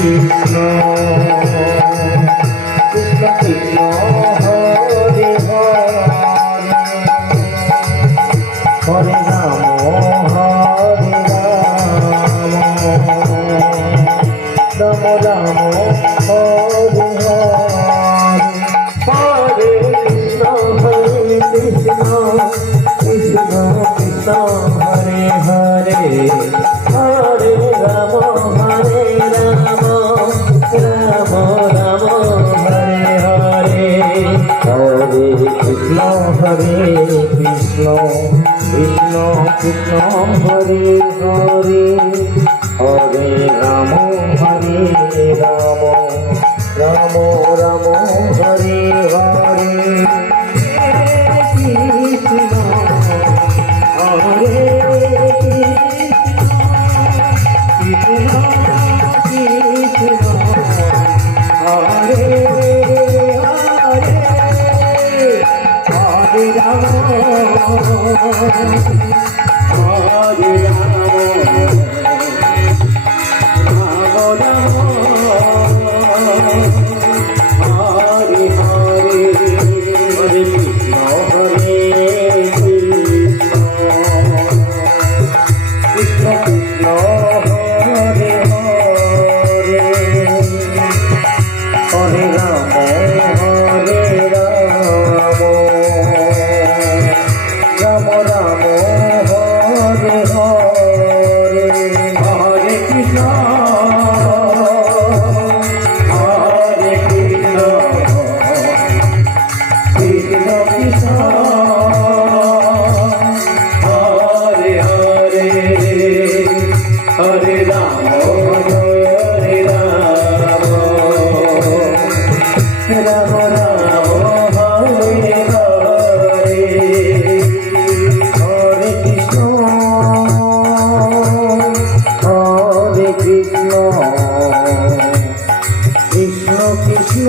Krishna Krishna Krishna Hare Hare Hare Ram Hare Ram Ram Ram Hare Hare Krishna Krishna Krishna Krishna Hare Hare Hare Ram Ram Ram Hare Hare Hare Krishna Krishna Krishna Hare Hare Hare Ram Ram Ram Ram Hare Hare Krishna Hare Krishna Krishna Hare Hare Hare Ram Hare Krishna Krishna